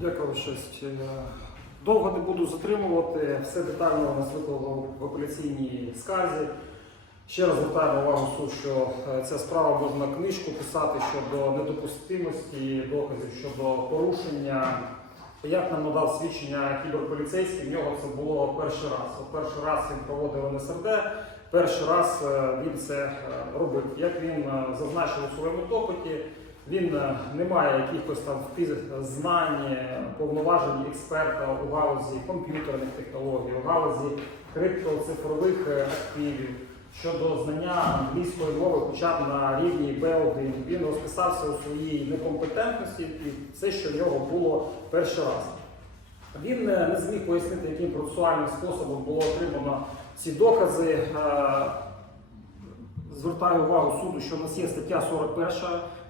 Дякую, щось. Довго не буду затримувати. Все детально нас виклало в апеляційній скарзі. Ще раз звертаємо увагу суд, що е, ця справа можна книжку писати щодо недопустимості доказів щодо порушення. Як нам надав свідчення кіберполіцейський, в нього це було перший раз. Перший раз він проводив НСРД, перший раз е, він це е, робив. Як він зазначив у своєму допиті, він е, не має якихось там знань, е, повноважень експерта у галузі комп'ютерних технологій, у галузі криптоцифрових е, активів щодо знання англійської мови, хоча б на рівні B1. Він розписався у своїй некомпетентності, і це, що в нього було перший раз. Він не зміг пояснити, яким процесуальним способом було отримано ці докази. Звертаю увагу суду, що в нас є стаття 41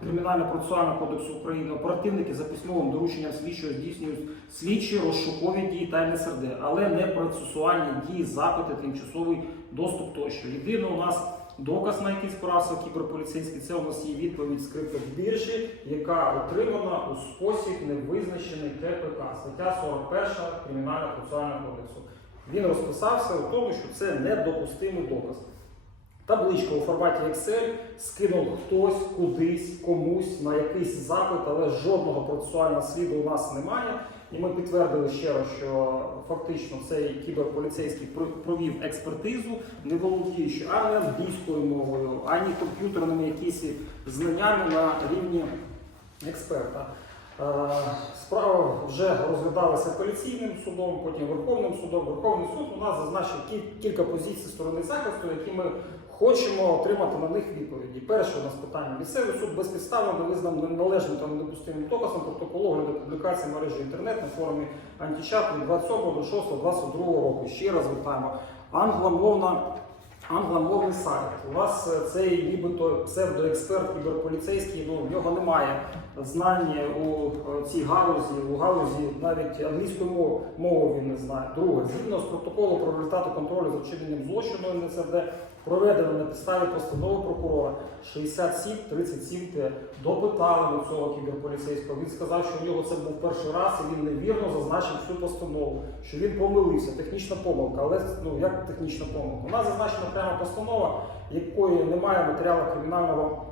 Кримінально-процесуального кодексу України. Оперативники за письмовим дорученням слідчого здійснюють слідчі розшукові дії та НСРД, але не процесуальні дії, запити, тимчасовий доступ тощо. Єдине у нас доказ, на який спирався кіберполіцейський, це у нас є відповідь з криптобіржі, яка отримана у спосіб невизначений КПК. Стаття 41 Кримінально-процесуального кодексу. Він розписався у тому, що це недопустимий доказ. Табличка у форматі Excel скинув хтось кудись, комусь на якийсь запит, але жодного процесуального сліду у нас немає. І ми підтвердили ще раз, що фактично цей кіберполіцейський провів експертизу, не володіючи ані англійською мовою, ані комп'ютерними якісь знаннями на рівні експерта. Е, Справа вже розглядалася апеляційним судом, потім Верховним судом. Верховний суд у нас зазначив кілька позицій сторони захисту, які ми хочемо отримати на них відповіді. Перше у нас питання. Місцевий суд безпідставно визнав неналежним та недопустимим доказом протоколу огляду публікації мережі інтернет на форумі античат від 27 до 6 22 року. Ще раз вітаємо. Англомовна Англомовний сайт. У вас е, цей нібито псевдоексперт кіберполіцейський, ну в нього немає знань у е, цій галузі, у галузі навіть англійської мови, мови він не знає. Друге, згідно з протоколу про результати контролю за вчиненням злочину НСРД, проведено на підставі постанови прокурора 6737 т допитали до цього кіберполіцейського. Він сказав, що в нього це був перший раз, і він невірно зазначив всю постанову, що він помилився. Технічна помилка, але ну як технічна помилка? У нас зазначена прямо постанова, якої немає матеріалу кримінального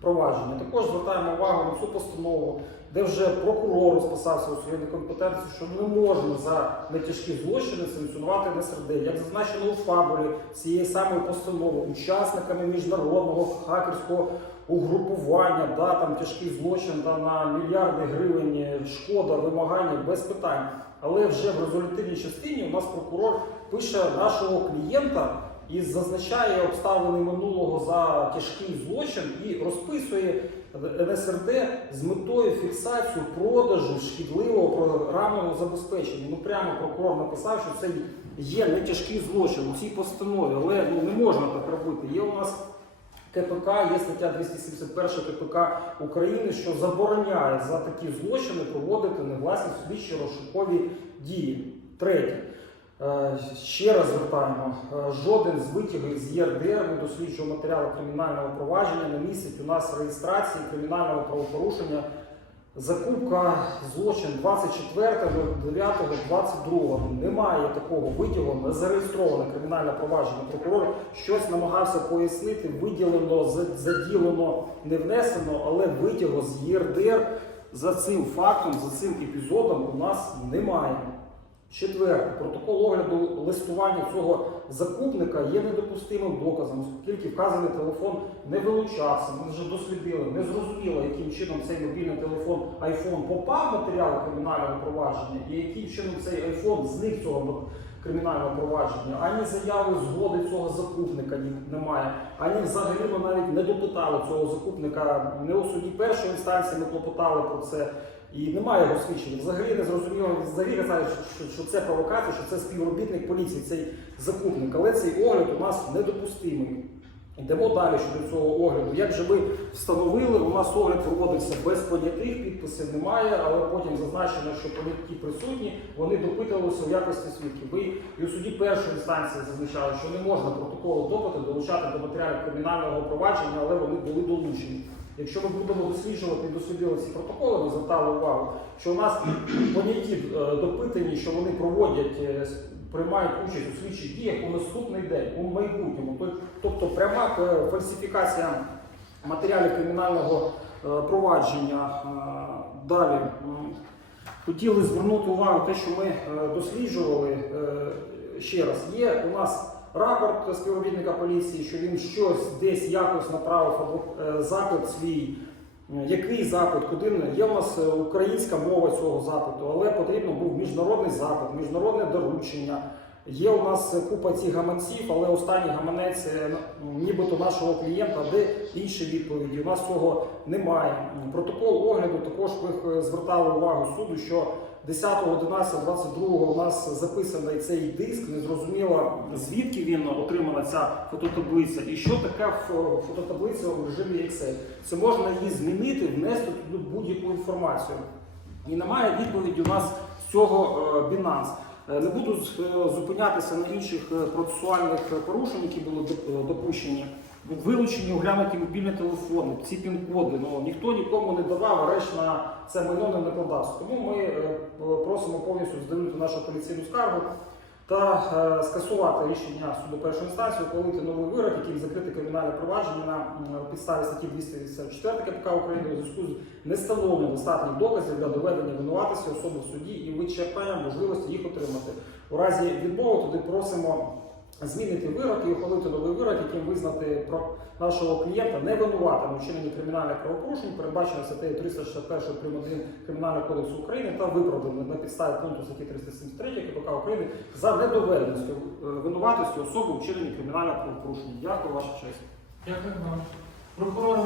провадження. Також звертаємо увагу на цю постанову, де вже прокурор розписався у своїй некомпетенції, що не можна за нетяжкі злочини санкціонувати НСРД. Як зазначено у фабулі цієї самої постанови, учасниками міжнародного хакерського угрупування, да, там тяжкий злочин да, на мільярди гривень шкода, вимагання без питань. Але вже в резолютивній частині у нас прокурор пише нашого клієнта і зазначає обставини минулого за тяжкий злочин і розписує НСРД з метою фіксації продажу шкідливого програмного забезпечення. Ну прямо прокурор написав, що це є не тяжкий злочин у цій постанові, але ну не можна так робити. Є у нас КПК, є стаття 271 КПК України, що забороняє за такі злочини проводити негласні слідчі розшукові дії. Третє. Е, Ще раз звертаємо, е, жоден з витягів з ЄРДР не досліджував матеріалу кримінального провадження не містить у нас реєстрації кримінального правопорушення. Закупка злочин 24.09.22. Немає такого витягу, не зареєстроване кримінальне провадження. Прокурор щось намагався пояснити, виділено, заділено, не внесено, але витягу з ЄРДР за цим фактом, за цим епізодом у нас немає. Четверте, протокол огляду листування цього закупника є недопустимим доказом, оскільки вказаний телефон не вилучався. Ми вже дослідили, не зрозуміло, яким чином цей мобільний телефон iPhone попав в матеріали кримінального провадження, і яким чином цей iPhone зник цього кримінального провадження. Ані заяви згоди цього закупника немає, ані взагалі ми навіть не допитали цього закупника. Не у суді першої інстанції ми клопотали про це. І немає його свідчення. Взагалі не зрозуміло, взагалі не що, це провокація, що це співробітник поліції, цей закупник. Але цей огляд у нас недопустимий. Йдемо далі щодо цього огляду. Як же ви встановили, у нас огляд проводиться без понятих, підписів немає, але потім зазначено, що поняті присутні, вони допитувалися у якості свідків. Ви і у суді першої інстанції зазначали, що не можна протоколу допиту долучати до матеріалів кримінального провадження, але вони були долучені. Якщо ми будемо досліджувати і дослідили ці протоколи, ми звертали увагу, що у нас поняті е, допитані, що вони проводять, е, приймають участь у слідчих діях у наступний день, у майбутньому. Тобто пряма е, фальсифікація матеріалів кримінального провадження. Далі хотіли звернути увагу те, що ми досліджували ще раз. Є у нас рапорт співробітника поліції, що він щось десь якось направив е, запит свій. Е, Який запит, куди є у нас е, українська мова цього запиту, але потрібно був міжнародний запит, міжнародне доручення. Є у нас купа цих гаманців, але останній гаманець нібито нашого клієнта, де інші відповіді. У нас цього немає. Протокол огляду також ви звертали увагу суду, що 10.11.22 у нас записаний цей диск. Незрозуміло звідки він отримана ця фототаблиця, і що таке фототаблиця в режимі Excel. Це можна її змінити, внести туди будь-яку інформацію. І немає відповіді у нас з цього е, Binance. Е, Не буду е, зупинятися на інших процесуальних порушень, які були допущені. Вилучені оглянуті мобільні телефони, ці пін-коди. Ну ніхто нікому не давав, арешт на це майно не накладався. Тому ми е, просимо повністю задовольнити нашу апеляційну скаргу та е, скасувати рішення суду першої інстанції, ухвалити новий вирок, яким закрити кримінальне провадження на підставі статті 284 КПК України у зв'язку з нестановленням достатніх доказів для доведення винуватості особи в суді і вичерпанням можливості їх отримати. У разі відмови туди просимо змінити вирок і ухвалити новий вирок, яким визнати про нашого клієнта невинуватим у вчиненні кримінальних правопорушень, передбачено статтею 361 прим. 1 Кримінального кодексу України та виправданим на підставі пункту статті 373 КПК України за недоведеністю е, винуватості особи у вчиненні кримінального правопорушення. Дякую, ваша честь. Дякую вам. Прокурор